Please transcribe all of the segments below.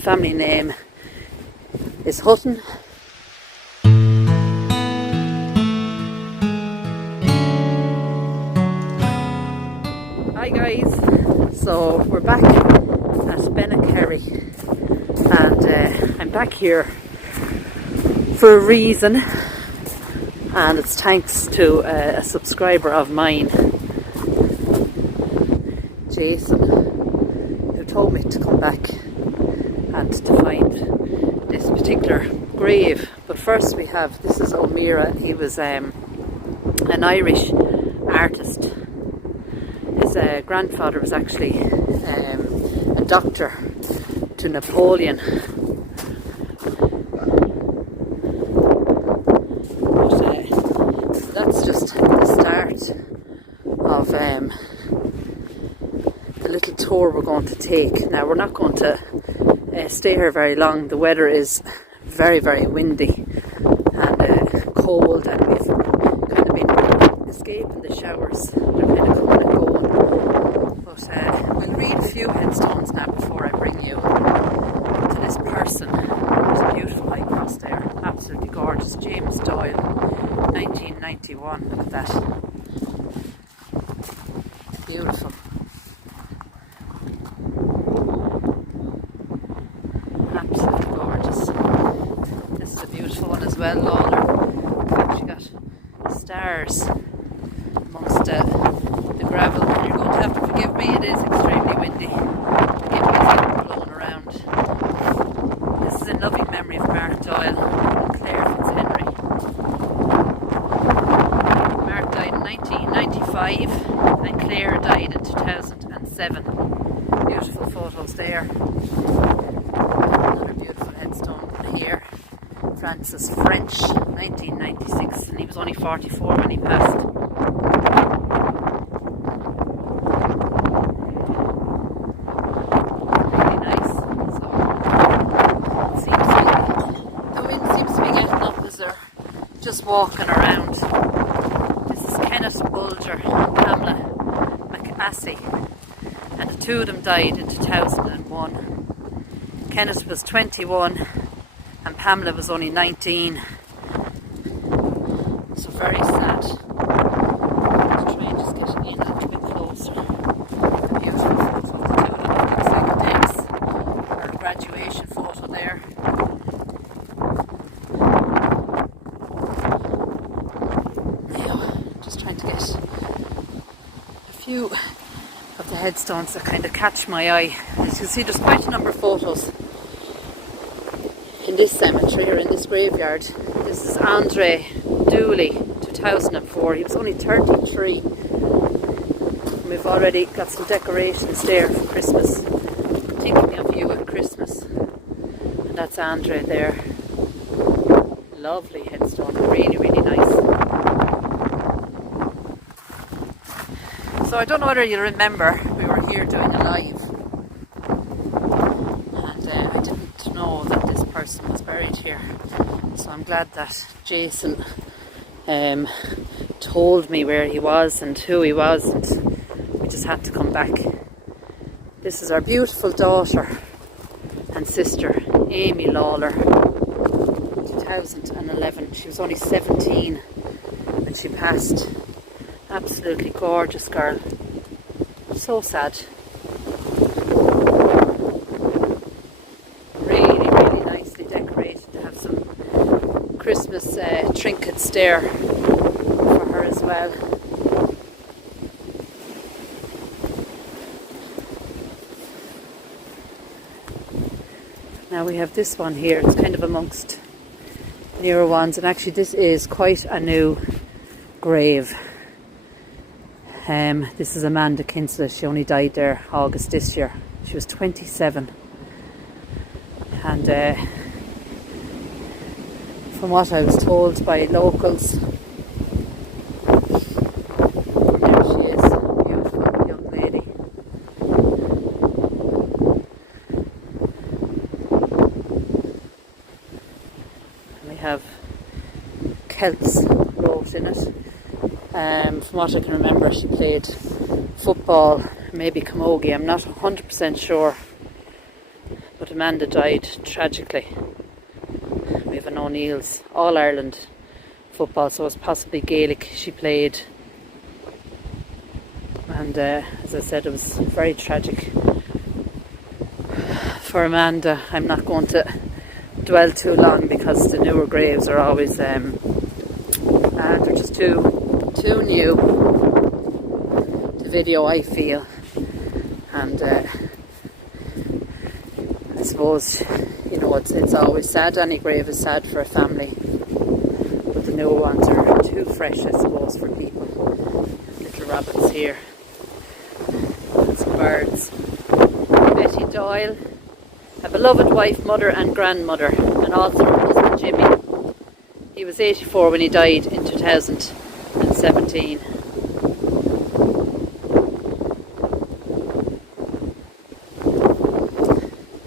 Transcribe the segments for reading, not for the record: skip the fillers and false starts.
family name is Hutton. Hi guys, so we're back at Bennakerry, and I'm back here for a reason, and it's thanks to a subscriber of mine, Jason, who told me to come back and to find this particular grave. But first we have, this is O'Meara. He was an Irish artist. His grandfather was actually a doctor to Napoleon. But that's just the start of the little tour we're going to take. Now we're not going to stay here very long. The weather is very, very windy and cold, and we've kind of been escaping the showers. They're kind of coming and going. But we'll read a few headstones now before I bring you to this person. There's a beautiful light cross there, absolutely gorgeous. James Doyle, 1991. Look at that. It's beautiful. Absolutely gorgeous. This is a beautiful one as well, Lawler. It's actually got stars amongst the gravel. You're going to have to forgive me, it is extremely windy. Forgive me, it's getting blown around. This is in loving memory of Mark Doyle and Claire Fitzhenry. Mark died in 1995 and Claire died in 2007. Beautiful photos there. Another beautiful headstone here. Francis French, 1996, and he was only 44 when he passed. Really nice. So the wind seems to be getting up as they're just walking around. This is Kenneth Bulger and Pamela McAssey, and the two of them died in 2001. Kenneth was 21 and Pamela was only 19. So very sad. Let's try and just get in a little bit closer. Beautiful photo of the two of them. Looks like a dance or a graduation photo there. Now, just trying to get a few of the headstones that kind of catch my eye. As you can see, there's quite a number of photos in this cemetery, or in this graveyard. This is Andre Dooley, 2004. He was only 33. And we've already got some decorations there for Christmas. Thinking of you at Christmas. And that's Andre there. Lovely headstone, really, really nice. So I don't know whether you remember, we were here doing a live. And I didn't know that this person was buried here, so I'm glad that Jason told me where he was and who he was, and we just had to come back. This is our beautiful daughter and sister, Amy Lawler, 2011. She was only 17 when she passed. Absolutely gorgeous girl. So sad. Christmas trinkets there for her as well. Now we have this one here. It's kind of amongst newer ones, and actually this is quite a new grave. This is Amanda Kinsler. She only died there August this year. She was 27, and from what I was told by locals, there she is, beautiful young lady. And we have Celts wrote in it. From what I can remember, she played football, maybe camogie, I'm not 100% sure. but Amanda died tragically. We have an O'Neill's All-Ireland football, so it was possibly Gaelic she played. And as I said, it was very tragic for Amanda. I'm not going to dwell too long because the newer graves are always they're just too new to video, I feel. And I suppose, you know, it's always sad. Any grave is sad for a family, but the newer ones are too fresh, I suppose, for people. Little rabbits here and some birds. Betty Doyle, a beloved wife, mother and grandmother, and also her husband Jimmy. He was 84 when he died in 2017.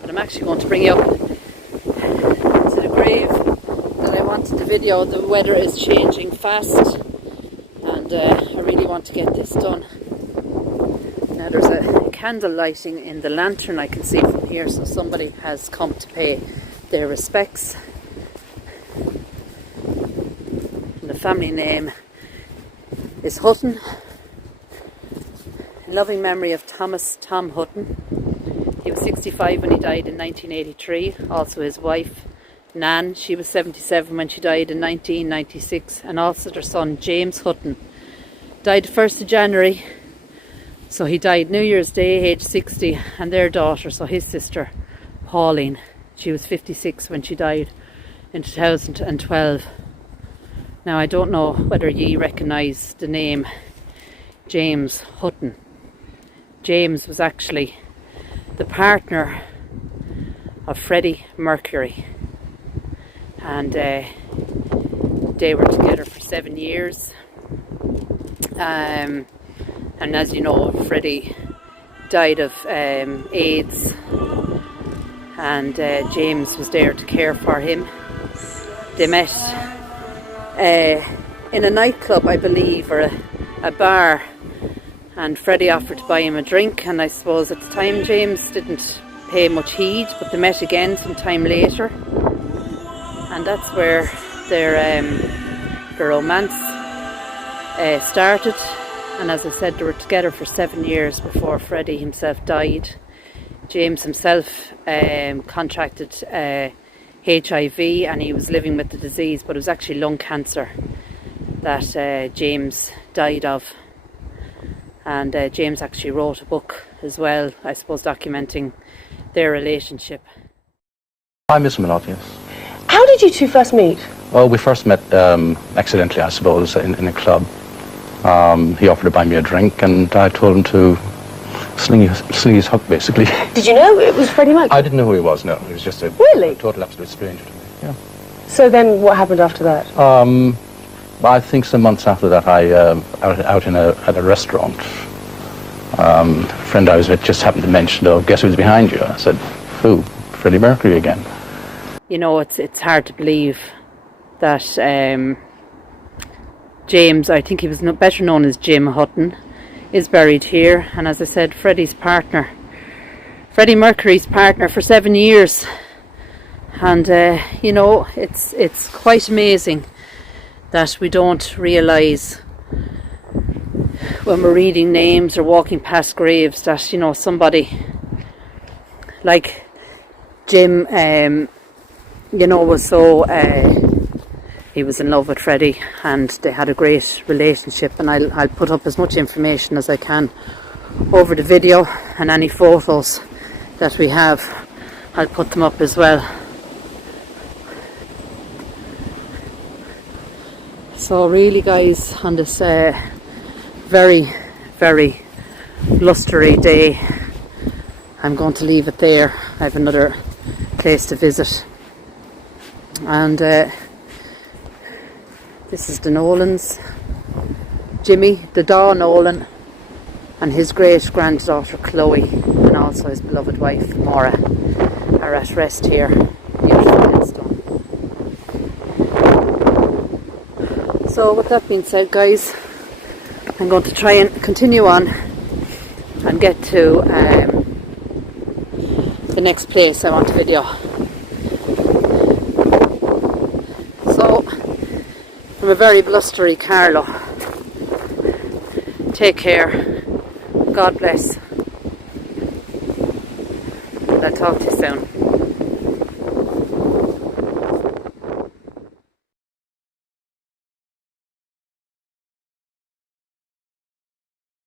But I'm actually going to bring you up to the grave that I wanted to video. The weather is changing fast, and I really want to get this done. Now there's a candle lighting in the lantern I can see from here, so somebody has come to pay their respects. And the family name is Hutton, in loving memory of Tom Hutton. He was 65 when he died in 1983. Also his wife Nan, she was 77 when she died in 1996, and also their son James Hutton died the 1st of January. So he died New Year's Day, age 60, and their daughter, so his sister, Pauline, she was 56 when she died in 2012. Now I don't know whether ye recognise the name James Hutton. James was actually the partner of Freddie Mercury, and they were together for 7 years. And as you know, Freddie died of AIDS, and James was there to care for him. They met in a nightclub, I believe, or a bar, and Freddie offered to buy him a drink, and I suppose at the time James didn't pay much heed, but they met again some time later, and that's where their romance started. And as I said, they were together for 7 years before Freddie himself died. James himself contracted HIV, and he was living with the disease, but it was actually lung cancer that James died of. And James actually wrote a book as well, I suppose, documenting their relationship. I miss him a lot, yes. How did you two first meet? Well, we first met accidentally, I suppose, in a club. He offered to buy me a drink, and I told him to sling his hook, basically. Did you know it was Freddie Mercury? I didn't know who he was, no. He was just a total absolute stranger to me. Yeah. So then what happened after that? I think some months after that, I out at a restaurant, a friend I was with just happened to mention, "Oh, guess who's behind you?" I said, "Who? Freddie Mercury again." You know, it's hard to believe that James, I think he was better known as Jim Hutton, is buried here. And as I said, Freddie Mercury's partner for 7 years. And you know, it's quite amazing that we don't realise when we're reading names or walking past graves that, you know, somebody like Jim, you know, was so he was in love with Freddie, and they had a great relationship. And I'll put up as much information as I can over the video, and any photos that we have, I'll put them up as well. So really, guys, on this very, very blustery day, I'm going to leave it there. I have another place to visit, and this is the Nolans. Jimmy, the Daw Nolan, and his great granddaughter Chloe, and also his beloved wife Maura, are at rest here. Beautiful headstone. So with that being said, guys, I'm going to try and continue on and get to the next place I want to video. So, from a very blustery Carlow, take care, God bless, and I'll talk to you soon.